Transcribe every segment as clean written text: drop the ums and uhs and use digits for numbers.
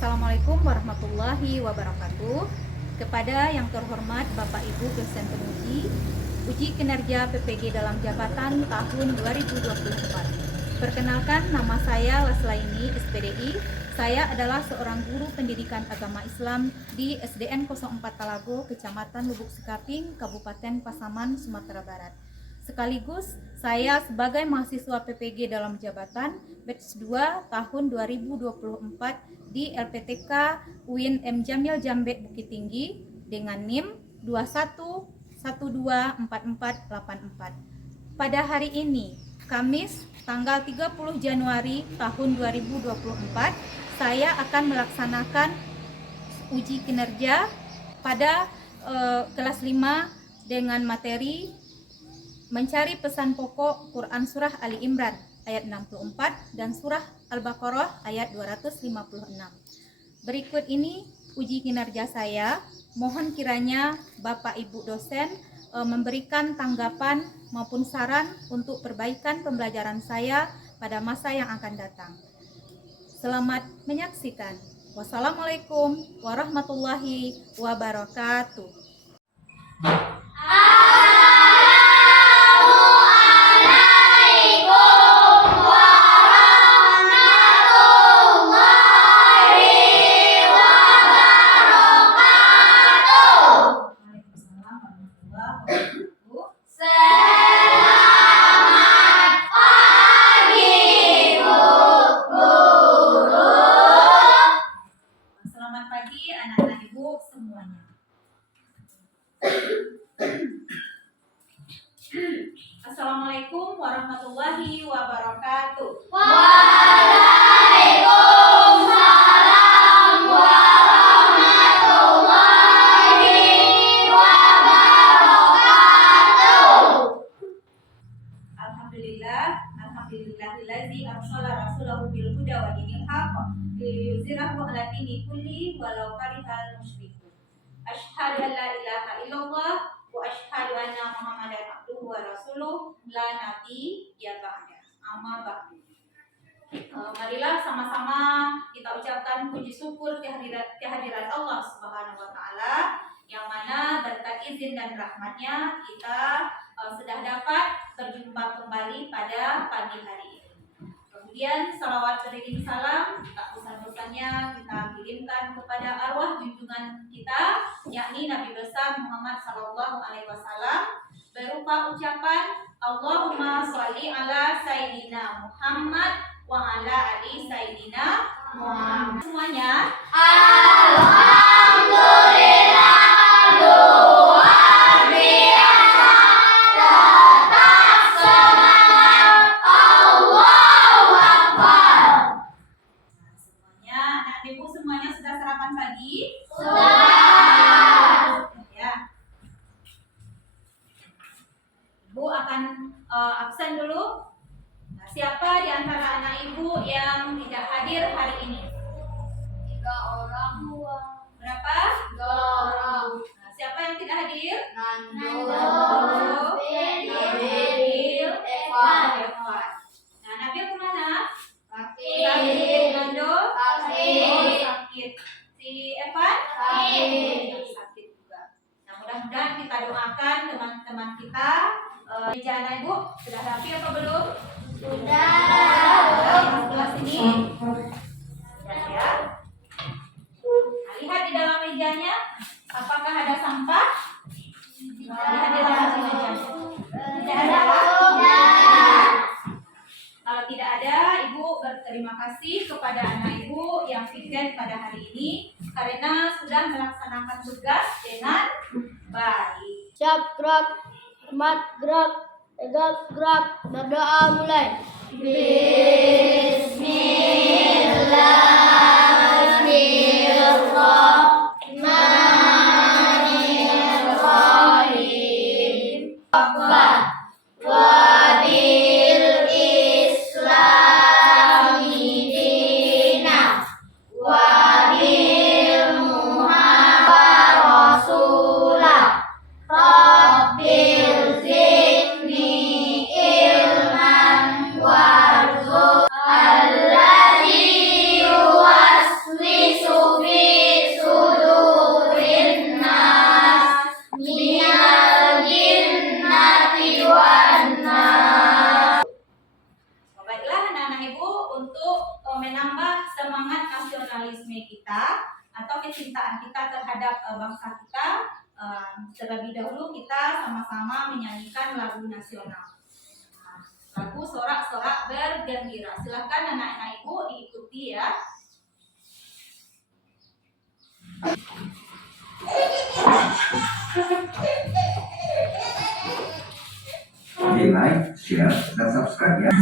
Assalamualaikum warahmatullahi wabarakatuh. Kepada yang terhormat Bapak Ibu dosen penguji, uji kinerja PPG dalam jabatan tahun 2024. Perkenalkan, nama saya Leslaini, SPDI. Saya adalah seorang guru pendidikan agama Islam di SDN 04 Talago, Kecamatan Lubuk Sekaping, Kabupaten Pasaman, Sumatera Barat. Sekaligus saya sebagai mahasiswa PPG dalam jabatan batch 2 tahun 2024 di LPTK UIN M. Jamil Jambe Bukit Tinggi dengan NIM 21124484. Pada hari ini, Kamis tanggal 30 Januari tahun 2024, saya akan melaksanakan uji kinerja pada kelas 5 dengan materi mencari pesan pokok Quran Surah Ali Imran ayat 64 dan Surah Al-Baqarah ayat 256. Berikut ini uji kinerja saya. Mohon kiranya Bapak Ibu dosen memberikan tanggapan maupun saran untuk perbaikan pembelajaran saya pada masa yang akan datang. Selamat menyaksikan. Wassalamualaikum warahmatullahi wabarakatuh. Anak-anak ibu semuanya. Assalamualaikum warahmatullahi wabarakatuh. Waalaikumsalam warahmatullahi wabarakatuh. Alhamdulillahillazi arsala rasulahu bil huda wa dinil haqq liyuzhirahu 'ala dini kulli walau karihal musyrikun. Asyhadu an la ilaha illallah wa asyhadu anna Muhammadan abduhu wa rasuluh la nabiyya ba'da. Amma ba'du. Marilah sama-sama kita ucapkan puji syukur kehadirat Allah Subhanahu wa taala, yang mana berkat izin dan rahmatnya kita sudah dapat berjumpa kembali pada pagi hari ini. Kemudian salawat beriring salam tak bosan-bosannya kita kirimkan kepada arwah junjungan kita, yakni Nabi besar Muhammad Sallallahu Alaihi Wasallam, berupa ucapan Allahumma sholli ala Sayyidina Muhammad wa ala ali Sayyidina Muhammad. Semuanya Alhamdulillah, luar biasa, tetap semangat, Allahu Akbar. semuanya, anak ibu semuanya sudah sarapan pagi? Sudah. Ya. Ibu akan absen dulu. Nah, siapa di antara anak ibu yang tidak hadir hari ini? 3 orang. Berapa? 3 orang. Nah, siapa yang tidak hadir? Nando, Nabil, Evan. Nah, Nabil kemana? Sakit. Sakit. Nando? Sakit. Oh, sakit. Si Evan? Sakit. Sakit juga. Nah, mudah-mudahan kita doakan teman-teman kita. Meja anak ibu sudah rapi apa belum? Sudah. Kelas ini sudah ya. Nah, lihat di dalam mejanya, apakah ada sampah? Lihat di dalam mejanya. Tidak ada. Kalau tidak ada, ibu berterima kasih kepada anak ibu yang fikir pada hari ini karena sudah melaksanakan tugas dengan baik. Siap, gerak, hormat, gerak, tegak, gerak, berdoa mulai. Bismillahirrahmanirrahim. Akbar. Wabil Islami dina, wabil Muhammad rasulah, Rabbil zidni ilman warzuq alladzi semangat nasionalisme kita atau kecintaan kita terhadap bangsa kita. Terlebih dahulu kita sama-sama menyanyikan lagu nasional. Lagu sorak-sorak bergembira. Silakan anak-anak ibu diikuti ya. Di like, share, dan subscribe ya.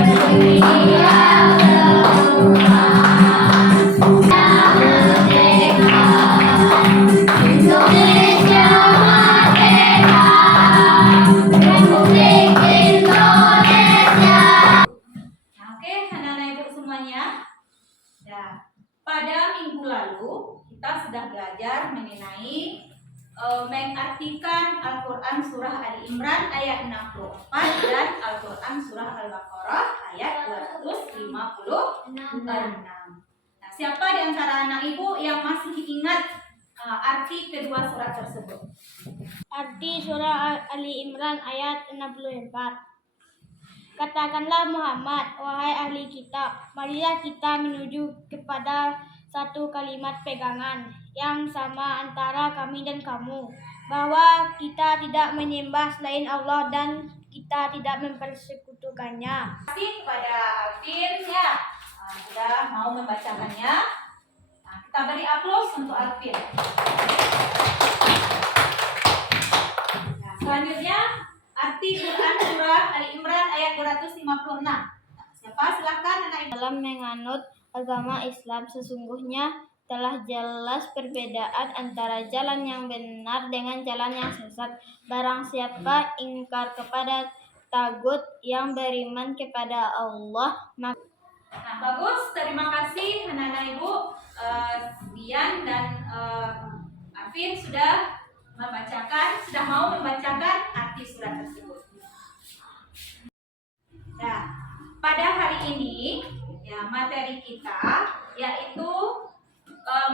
Boleh tepuk tangan. Indonesia merdeka, Republik Indonesia. Nah, oke, anak-anak ibu semuanya. Ya, pada minggu lalu kita sudah belajar mengenai mengartikan Al-Quran surah Ali Imran ayat 64 dan Al-Quran surah Al-Baqarah ayat 256. Nah, siapa di antara anak ibu yang masih ingat arti kedua surat tersebut? Arti surah Ali Imran ayat 64. Katakanlah Muhammad, wahai ahli kitab, marilah kita menuju kepada satu kalimat pegangan yang sama antara kami dan kamu, bahwa kita tidak menyembah selain Allah dan kita tidak mempersekutukannya. Terima kasih kepada Alvin ya, sudah mau membacakannya. Nah, kita beri aplaus untuk Alvin. Nah, selanjutnya arti Quran surah Ali Imran ayat 256. Nah, siapa? Silakan anak ibu. Dalam menganut agama Islam sesungguhnya telah jelas perbedaan antara jalan yang benar dengan jalan yang sesat. Barang siapa ingkar kepada tagut yang beriman kepada Allah, maka Nah, bagus. Terima kasih anak-anak ibu. Dian dan Alvin sudah mau membacakan arti surat tersebut. Nah, pada hari ini ya materi kita yaitu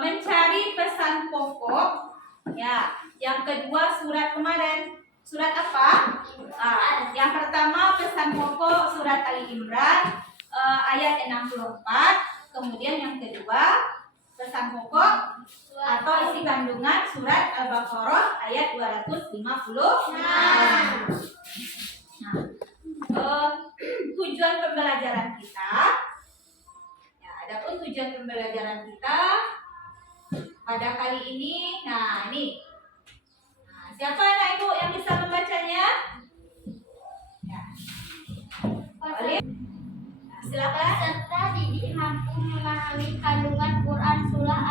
mencari pesan pokok ya. Yang kedua surat kemarin surat apa? Yang pertama pesan pokok surat Ali Imran ayat 64. Kemudian yang kedua pesan pokok atau isi kandungan surat Al-Baqarah ayat 256. Tujuan pembelajaran kita ya, adapun tujuan pembelajaran kita pada kali ini, nah ini, siapa anak ibu yang bisa membacanya? Ya. Boleh? Nah, silakan. serta didik mampu memahami kandungan Quran surah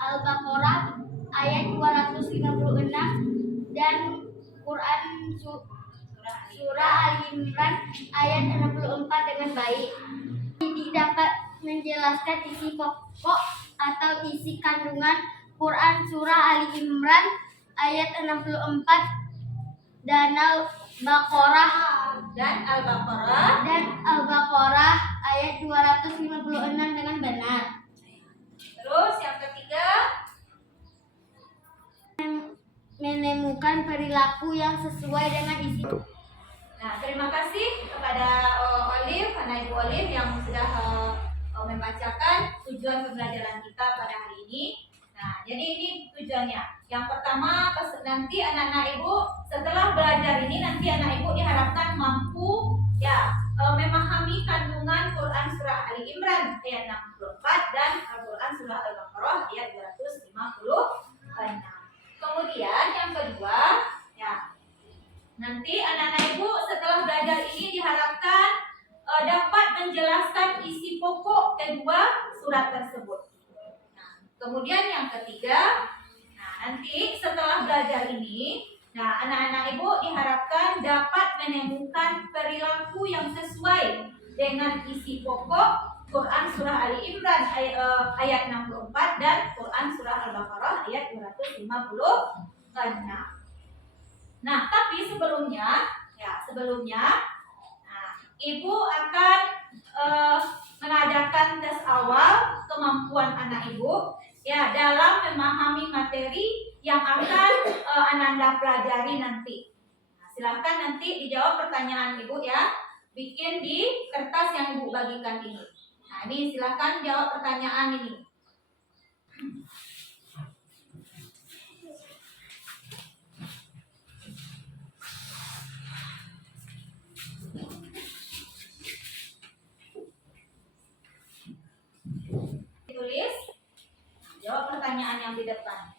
Al-Baqarah ayat 256 dan Quran surah Ali Imran ayat 64 dengan baik. Didik dapat menjelaskan isi pokok atau isi kandungan Quran surah Ali Imran ayat 64 dan Al-Baqarah ayat 256 dengan benar. Terus yang ketiga, Menemukan perilaku yang sesuai dengan isi. nah terima kasih kepada Olive, anak ibu Olive yang sudah membacakan tujuan pembelajaran kita pada hari ini. Nah, jadi ini tujuannya. Yang pertama, nanti anak-anak ibu setelah belajar ini nanti anak ibu diharapkan mampu ya memahami kandungan Quran surah Ali Imran ayat 64 dan Al-Quran surah Al-Baqarah ayat 256. Kemudian yang kedua, ya nanti anak-anak ibu setelah belajar ini diharapkan dapat menjelaskan isi pokok kedua surat tersebut. Kemudian yang ketiga, nah nanti setelah belajar ini, nah anak-anak ibu diharapkan dapat menemukan perilaku yang sesuai dengan isi pokok Quran surah Ali Imran ayat 64 dan Quran surah Al-Baqarah ayat 256. Nah, tapi sebelumnya, nah, Ibu akan mengadakan tes awal kemampuan anak ibu ya dalam memahami materi yang akan Ananda pelajari nanti. Nah, silakan nanti dijawab pertanyaan ibu ya. Bikin di kertas yang ibu bagikan ini. Nah, ini silakan jawab pertanyaan ini. Tulis, jawab pertanyaan yang di depan.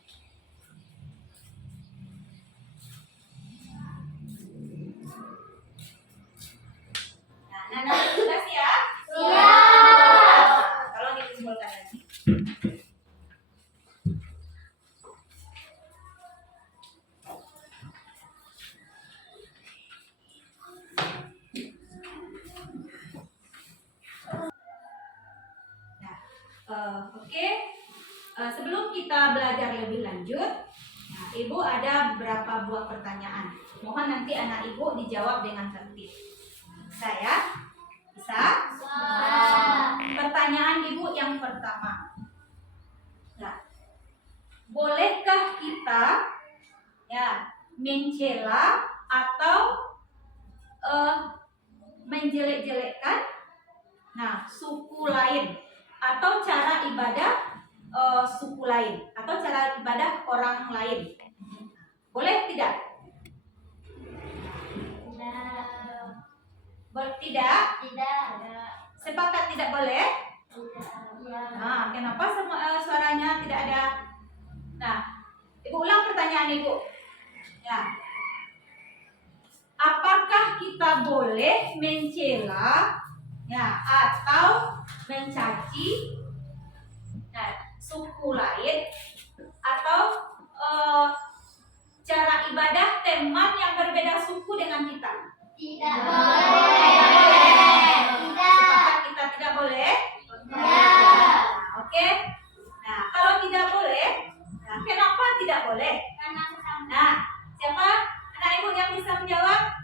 Nah, Nana sudah siap? Siap. Kalau dikumpulkan lagi. Oke. Sebelum kita belajar lebih lanjut, nah, ibu ada beberapa buah pertanyaan. Mohon nanti anak ibu dijawab dengan tertib. Bisa ya? Bisa? Pertanyaan ibu yang pertama. Nah, bolehkah kita ya mencela atau menjelek-jelekkan suku lain atau cara ibadah suku lain atau cara ibadah orang lain? Boleh tidak? Tidak? Sepakat tidak boleh? Nah, kenapa suaranya tidak ada? Nah, ibu ulang pertanyaan ibu. Ya. Apakah kita boleh mencela ya atau mencaci suku lain atau cara ibadah teman yang berbeda suku dengan kita? Tidak boleh. Tidak. Sepakat kita tidak boleh? Tidak. Oke. Nah, kalau tidak boleh, nah, kenapa tidak boleh? Nah, siapa anak ibu yang bisa menjawab?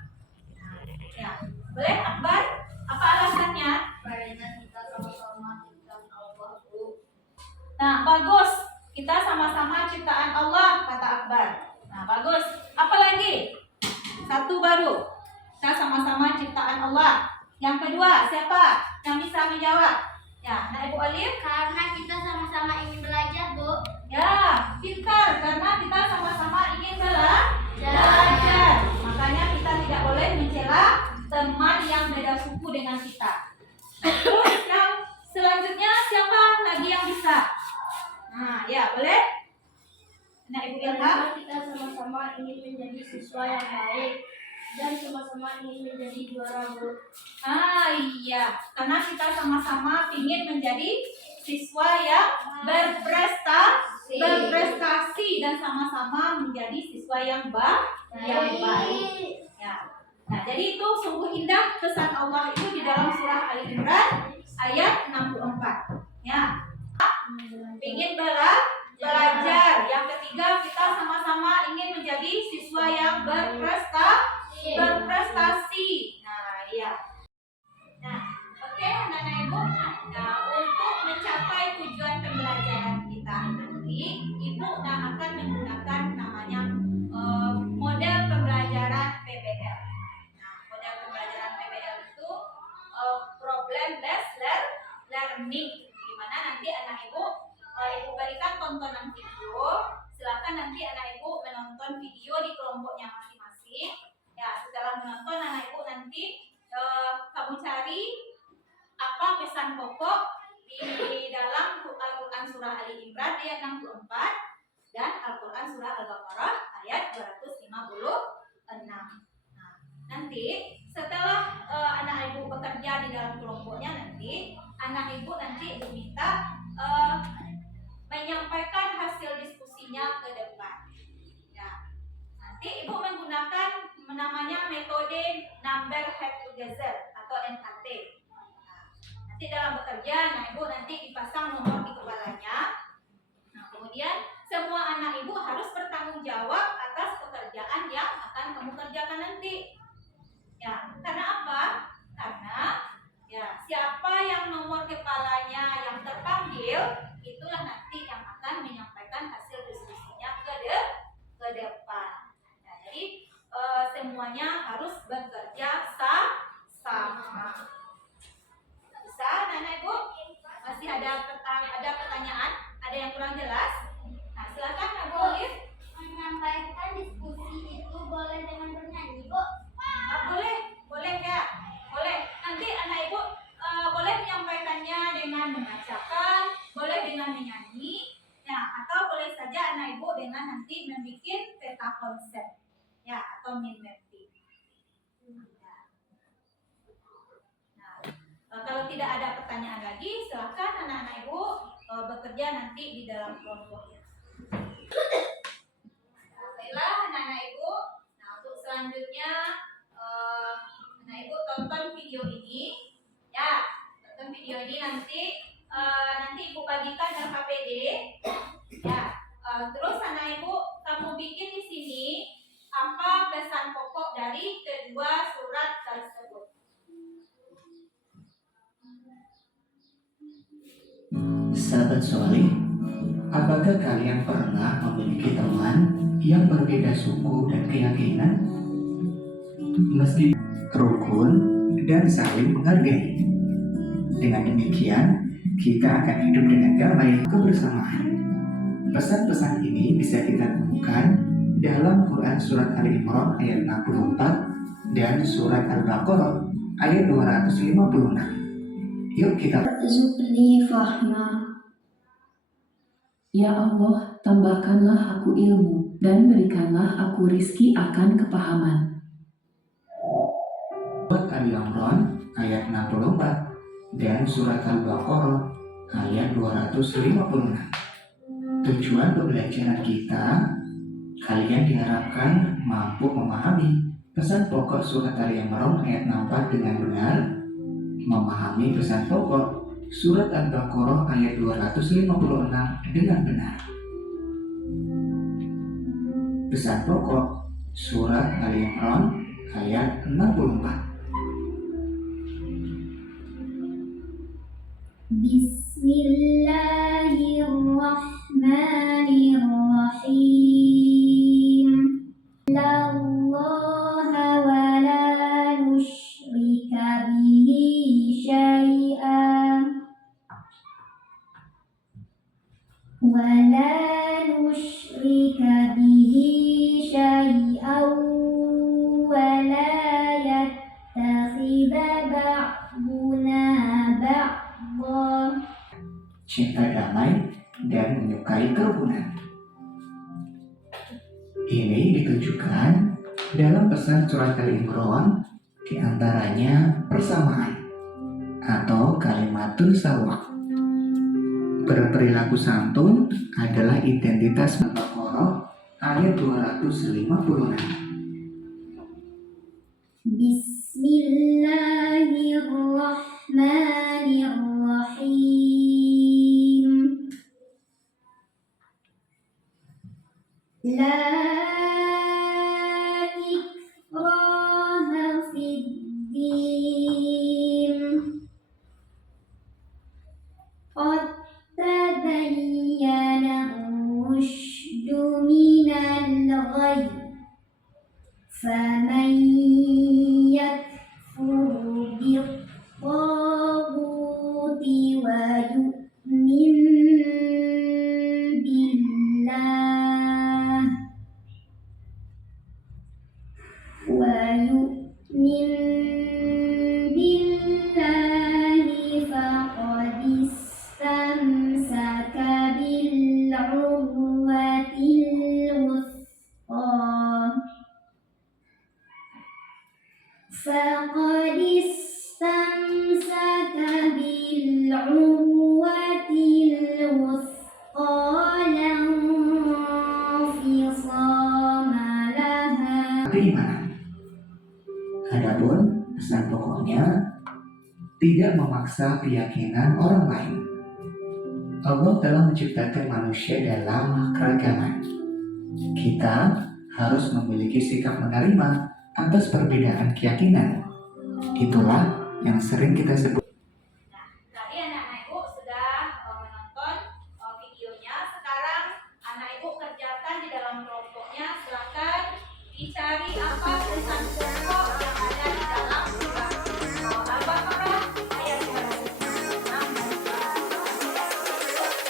Ya, boleh Akbar? Apa alasannya? Karena kita sama-sama ciptaan Allah, Bu. Nah, bagus. Kita sama-sama ciptaan Allah, kata Akbar. Nah, bagus. Apa lagi? Satu baru. Kita sama-sama ciptaan Allah. Yang kedua, siapa yang bisa menjawab? Ya, Ibu Alif. Karena kita sama-sama ingin belajar, Bu. Ya, pintar. Karena kita sama-sama ingin belajar. Makanya kita tidak boleh mencela teman yang beda suku dengan kita. Terus yang selanjutnya siapa lagi yang bisa? Nah, ya boleh. Nah, Ibu Ilham. Karena kita sama-sama ingin menjadi siswa yang baik dan sama-sama ingin menjadi juara, Bu. Iya, karena kita sama-sama ingin menjadi siswa yang berprestasi dan sama-sama menjadi siswa yang baik. Ya. Nah, jadi itu sungguh indah pesan Allah itu di dalam surah Ali Imran ayat 64. Ya. Ingin belajar. Yang ketiga, kita sama-sama ingin menjadi siswa yang berprestasi. Nah, iya. Nah, oke, anak-anak ibu. Nah, untuk mencapai tujuan pembelajaran kita nanti, ibu akan menggunakan namanya model pembelajaran PBL. Nah, model pembelajaran PBL itu problem based learning. Dimana nanti anak ibu berikan tontonan video. Silakan nanti anak ibu menonton video di kelompoknya masing-masing. Ya, setelah menonton anak ibu nanti kamu cari apa pesan pokok di dalam Al-Quran surah Ali Imran ayat 64 dan Al-Quran surah Al-Baqarah ayat 256. Nah, nanti setelah anak ibu bekerja di dalam kelompoknya nanti anak ibu nanti diminta menyampaikan hasil diskusinya ke depan. Ya, nanti ibu menggunakan namanya metode number head together atau NHT. Nah, nanti dalam bekerja, ibu nanti dipasang nomor di kepalanya. Nah, kemudian semua anak ibu harus bertanggung jawab atas pekerjaan yang akan kamu kerjakan nanti. Ya, karena apa? Karena ada pertanyaan? Ada yang kurang jelas? Nah, silakan Ibu Olive. Menyampaikan diskusi itu boleh dengan bernyanyi, Bu? Boleh, boleh ya, boleh. Nanti anak ibu boleh menyampaikannya dengan membacakan, boleh dengan menyanyi, ya, atau boleh saja anak ibu dengan nanti membuat peta konsep, ya, atau mind mapping. Ya. Nah, kalau tidak ada pertanyaan lagi, silakan anak-anak ibu bekerja nanti di dalam kelompoknya. Baiklah anak-anak ibu. Nah, untuk selanjutnya anak ibu tonton video ini, ya, tonton video ini nanti ibu bagikan dengan KPD, ya. Terus anak ibu kamu bikin di sini apa pesan pokok dari kedua surat tersebut. Sahabat soleh, apakah kalian pernah memiliki teman yang berbeda suku dan keyakinan? Meski rukun dan saling menghargai. Dengan demikian, kita akan hidup dengan damai kebersamaan. Pesan-pesan ini bisa kita temukan dalam Quran Surat Ali Imran ayat 64 dan Surat Al-Baqarah ayat 256. Yuk kita Zukni fahma. Ya Allah, tambahkanlah aku ilmu dan berikanlah aku rizki akan kepahaman. Surat Ali Imran ayat 64 dan Surat Al-Baqarah ayat 256. Tujuan pembelajaran kita, kalian diharapkan mampu memahami pesan pokok Surat Ali Imran ayat 64 dengan benar, memahami pesan pokok Surat Al-Baqarah ayat 256 dengan benar. Pesan pokok Surat Ali Imran ayat 64. Bismillahirrahmanirrahim. La ilaha wa la nusyrika bihi syai'an wa la nusyrika bihi syai'an wa la yattakhidha ba'duna ba'dha. Cinta damai dan menyukai kerukunan. Ini ditujukan dalam pesan surat Al-Imran, diantaranya persamaan atau kalimatun sawa. Berperilaku santun adalah identitas Al-Baqarah ayat 256. Bismillahirrahmanirrahim. La ikraha fid-din. Qad tabayyana ar-rusydu minal ghayy. Faman yakfur bi-t-taghuti wa yu'min billah faqad istamsaka bil-'urwatil wuthqa. فقد استمسك بالعروة الوثقى لا انفصام لها. Keimanan. Adapun pesan pokoknya, tidak memaksa keyakinan orang lain. Allah telah menciptakan manusia dalam keragaman. Kita harus memiliki sikap menerima atas perbedaan keyakinan. Itulah yang sering kita sebut. Nah, tadi anak-anak ibu sudah menonton videonya. Sekarang anak ibu kerjakan di dalam kelompoknya. Silakan dicari apa pesan pokok yang ada di dalam surat Al-Baqarah ayat 256.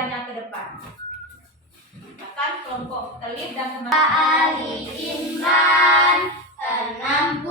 wajahnya ke depan. Akan kelompok Alif dan teman Ali Imran 64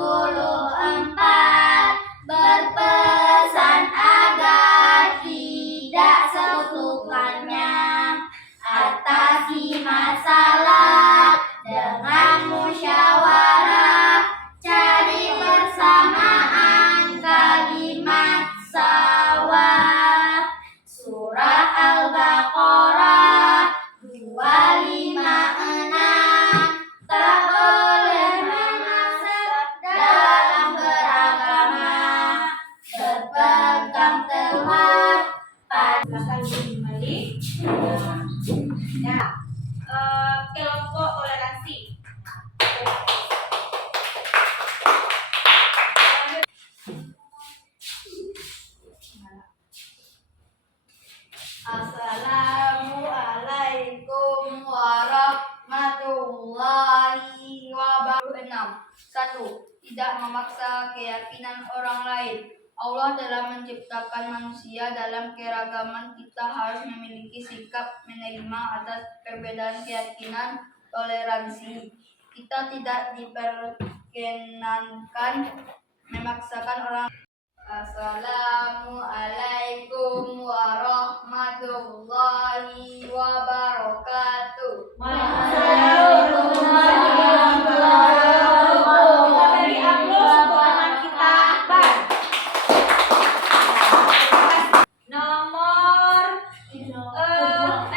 berpesan agar tidak sekutukannya, atasi masalah dengan musyawarah, cari persamaan kalimat sawah. Surah Al-Baqarah 256. Tak boleh menasab dalam beragama, berpegang teguh pada belakang kembali. Nah, kelompok toleransi. Assalamualaikum warahmatullahi wabarakatuh. 1. Tidak memaksa keyakinan orang lain. Allah telah menciptakan manusia dalam keragaman. Kita harus memiliki sikap menerima atas perbedaan keyakinan, toleransi. Kita tidak diperkenankan memaksakan orang. Assalamualaikum warahmatullahi wabarakatuh. Kita beri aplaus untuk teman kita Akbar. Nomor 6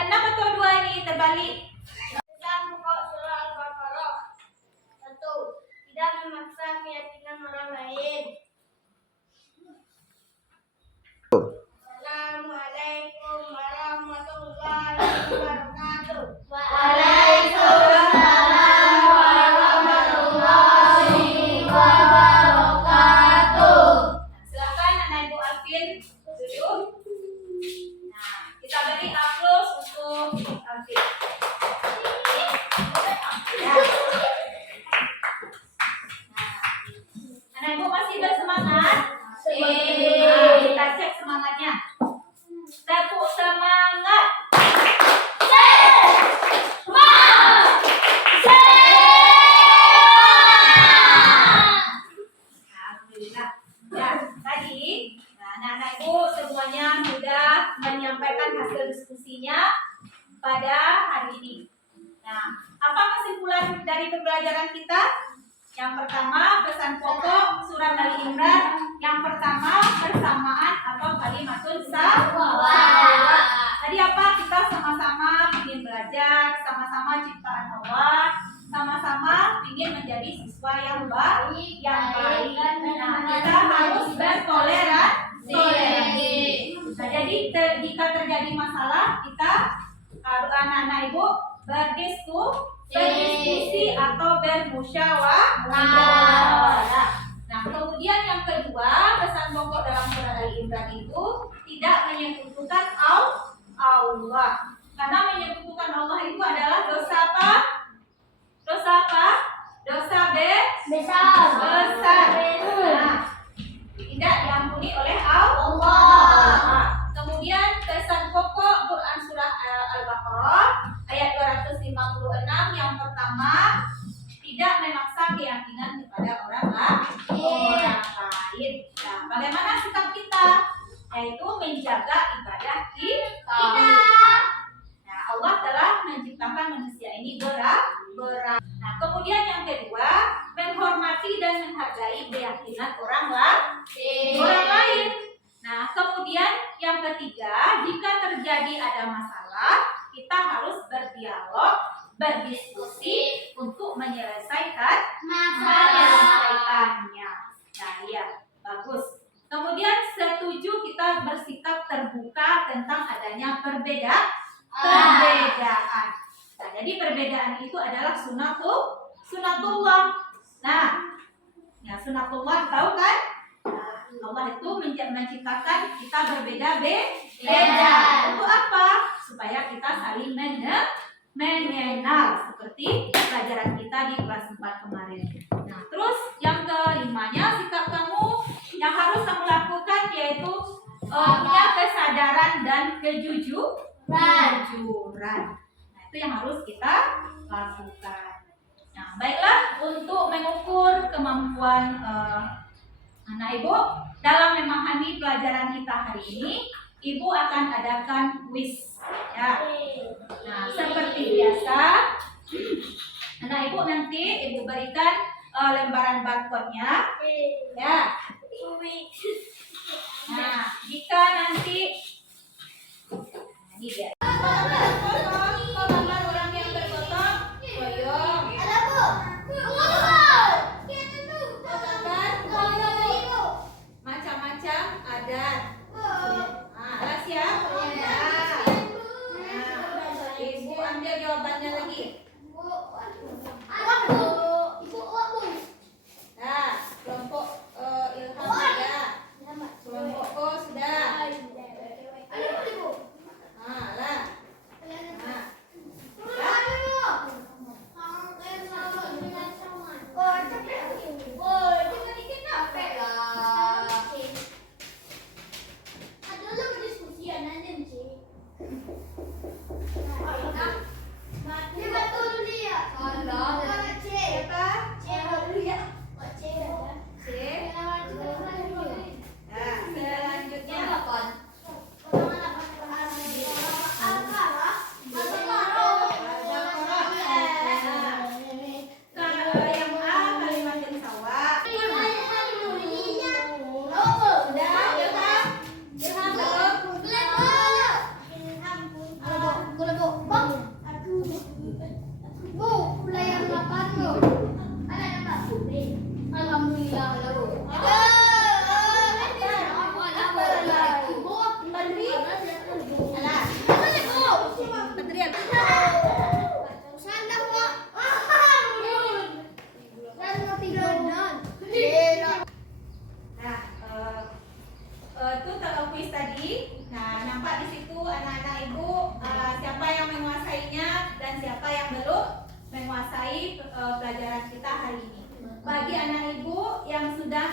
atau 2 ini terbalik. Tentang pokok surah Al-Baqarah. 1. Tidak memaksa keyakinan orang lain. Assalamualaikum warahmatullahi wabarakatuh. Waalaikumsalam warahmatullahi wabarakatuh. Silakan Anak Ibu Alvin duduk. Nah, kita beri aplaus untuk Alvin. Ya. Nah, Anak Ibu masih bersemangat? Nah, kita cek semangatnya. Tepuk semangat. Alhamdulillah. Ya, tadi anak-anak Ibu semuanya sudah menyampaikan hasil diskusinya pada hari ini. Nah, apa kesimpulan dari pembelajaran kita? Yang pertama, pesan pokok surat Ali Imran. Yang pertama, bersamaan atau kalimatun sawah. Tadi apa? Kita sama-sama ingin belajar, sama-sama ciptaan Allah, sama-sama ingin menjadi siswa yang baik, Nah, kita harus bertoleransi. Nah, jadi jika terjadi masalah, kita harus anak-anak Ibu berdiskusi atau bermusyawarah. Nah, kemudian yang kedua, pesan pokok dalam surat Ali Imran itu tidak menyekutukan Allah. Karena menyekutukan Allah itu adalah dosa apa? Dosa apa? Dosa besar. Nah, tidak diampuni oleh Allah. Kemudian pesan pokok Quran surah Al-Baqarah ayat 256 yang pertama, tidak memaksa keyakinan kepada orang lain. Nah, bagaimana sikap kita? Yaitu menjaga ibadah kita. Nah, Allah telah menciptakan manusia ini berat. Nah, kemudian yang kedua, menghormati dan menghargai keyakinan orang lain. Nah, kemudian yang ketiga, jika terjadi ada masalah, kita harus berdialog, berdiskusi untuk menyelesaikannya. Nah, ya, bagus. Kemudian setuju kita bersikap terbuka tentang adanya perbedaan. Nah, jadi perbedaan itu adalah sunatullah. Nah, ya sunatullah tahu kan? Nah, Allah itu menciptakan kita berbeda-beda. Untuk apa? Supaya kita saling mengenal seperti pelajaran kita di kelas 4 kemarin. Nah, terus yang kelimanya, sikap kamu yang harus kamu lakukan yaitu punya kesadaran dan kejujuran. kejujuran. Nah, itu yang harus kita lakukan. Nah, baiklah, untuk mengukur kemampuan anak ibu dalam memahami pelajaran kita hari ini, ibu akan adakan kuis. Ya. Nah, seperti biasa, anak ibu nanti ibu berikan lembaran barcode-nya. Ya. Nah, jika nanti ini dia. Kok gambar orang yang bergotong? Goyong. Macam-macam adat. Nah, alas ya. Ya. Nah, ibu ambil jawabannya lagi. Nah, kelompok Ilham sudah. Kelompok Ko sudah. Nah, lah. Nah. Siapa? C. Nah, selanjutnya. Yang A kalimat yang sawah. Sudah, Ilham? Ilham belum? Nah, itu kalau kuis tadi. Nah, nampak di situ anak-anak ibu siapa yang menguasainya dan siapa yang belum menguasai pelajaran kita hari ini. Bagi anak ibu yang sudah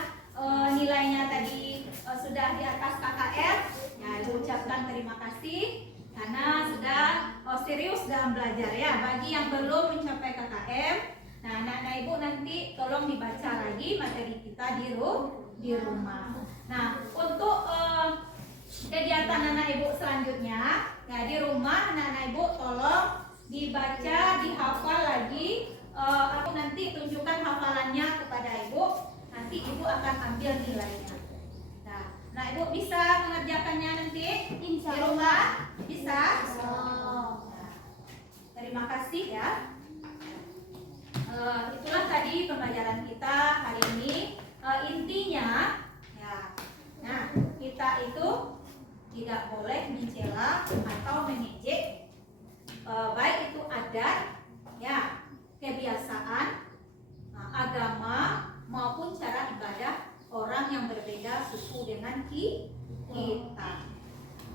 nilainya tadi sudah di atas KKM, ya ibu ucapkan terima kasih karena sudah serius dalam belajar ya. Bagi yang belum mencapai KKM, nah anak-anak ibu nanti tolong dibaca lagi materi kita di rumah. Nah, untuk kegiatan anak ibu selanjutnya, nah di rumah anak-anak ibu tolong dibaca, dihafal lagi. Aku nanti tunjukkan hafalannya kepada ibu. Nanti ibu akan ambil nilainya. Nah, ibu bisa mengerjakannya nanti di rumah? Bisa? Nah, terima kasih ya. Itulah tadi pembelajaran kita hari ini. Intinya, ya, nah kita itu tidak boleh mencela atau mengejek baik itu adat, ya, kebiasaan, agama maupun cara ibadah orang yang berbeda suku dengan kita.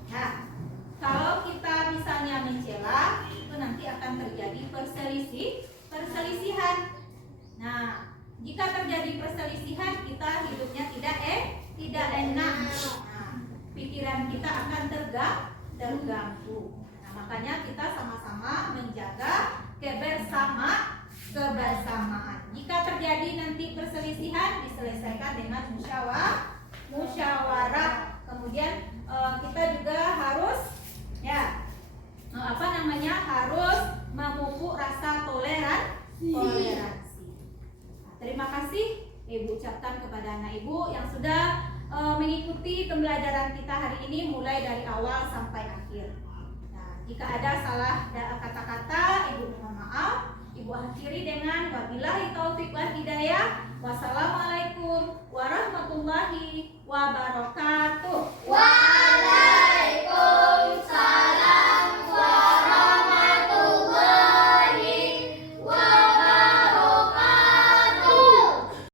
Nah, kalau kita misalnya mencela, itu nanti akan terjadi perselisihan. Nah, jika terjadi perselisihan, kita hidupnya tidak enak. Nah, pikiran kita akan terganggu. Nah, makanya kita sama-sama menjaga kebersamaan. Jika terjadi nanti perselisihan, diselesaikan dengan musyawarah. Kemudian kita juga harus harus memupuk rasa toleransi. Terima kasih ibu ucapkan kepada anak ibu yang sudah mengikuti pembelajaran kita hari ini mulai dari awal sampai akhir. Nah, jika ada salah kata-kata, ibu mohon maaf. Ibu akhiri dengan wabillahi taufik wal hidayah. Wassalamualaikum warahmatullahi wabarakatuh.